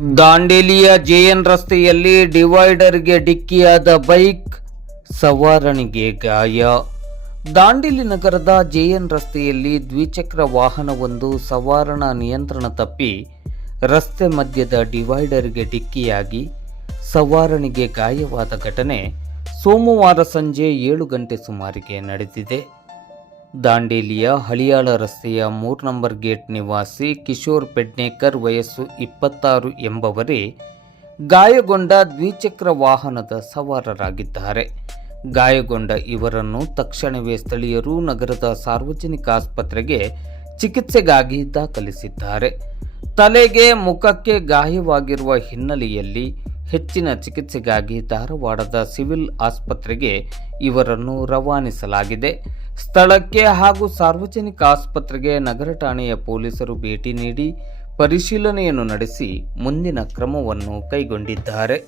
ದಾಂಡೇಲಿಯ JN ರಸ್ತೆಯಲ್ಲಿ ಡಿವೈಡರ್ಗೆ ಡಿಕ್ಕಿಯಾದ bike ಸವಾರನಿಗೆ ಗಾಯ. ದಾಂಡೇಲಿ ನಗರದ ಜೆಎನ್ ರಸ್ತೆಯಲ್ಲಿ ದ್ವಿಚಕ್ರ ವಾಹನವೊಂದು ಸವಾರಣ ನಿಯಂತ್ರಣ ತಪ್ಪಿ ರಸ್ತೆ ಮಧ್ಯದ ಡಿವೈಡರ್ಗೆ ಡಿಕ್ಕಿಯಾಗಿ ಸವಾರನಿಗೆ ಗಾಯವಾದ ಘಟನೆ ಸೋಮವಾರ ಸಂಜೆ ಏಳು ಗಂಟೆ ಸುಮಾರಿಗೆ ನಡೆದಿದೆ. ದಾಂಡೇಲಿಯ ಹಳಿಯಾಳ ರಸ್ತೆಯ ಮೂರು ನಂಬರ್ ಗೇಟ್ ನಿವಾಸಿ ಕಿಶೋರ್ ಪೆಡ್ನೇಕರ್ ವಯಸ್ಸು ಇಪ್ಪತ್ತಾರು ಎಂಬವರೇ ಗಾಯಗೊಂಡ ದ್ವಿಚಕ್ರ ವಾಹನದ ಸವಾರರಾಗಿದ್ದಾರೆ. ಗಾಯಗೊಂಡ ಇವರನ್ನು ತಕ್ಷಣವೇ ಸ್ಥಳೀಯರು ನಗರದ ಸಾರ್ವಜನಿಕ ಆಸ್ಪತ್ರೆಗೆ ಚಿಕಿತ್ಸೆಗಾಗಿ ದಾಖಲಿಸಿದ್ದಾರೆ. ತಲೆಗೆ, ಮುಖಕ್ಕೆ ಗಾಯವಾಗಿರುವ ಹಿನ್ನೆಲೆಯಲ್ಲಿ ಹೆಚ್ಚಿನ ಚಿಕಿತ್ಸೆಗಾಗಿ ಧಾರವಾಡದ ಸಿವಿಲ್ ಆಸ್ಪತ್ರೆಗೆ ಇವರನ್ನು ರವಾನಿಸಲಾಗಿದೆ. ಸ್ಥಳಕ್ಕೆ ಹಾಗೂ ಸಾರ್ವಜನಿಕ ಆಸ್ಪತ್ರೆಗೆ ನಗರ ಠಾಣೆಯ ಪೊಲೀಸರು ಭೇಟಿ ನೀಡಿ ಪರಿಶೀಲನೆಯನ್ನು ನಡೆಸಿ ಮುಂದಿನ ಕ್ರಮವನ್ನು ಕೈಗೊಂಡಿದ್ದಾರೆ.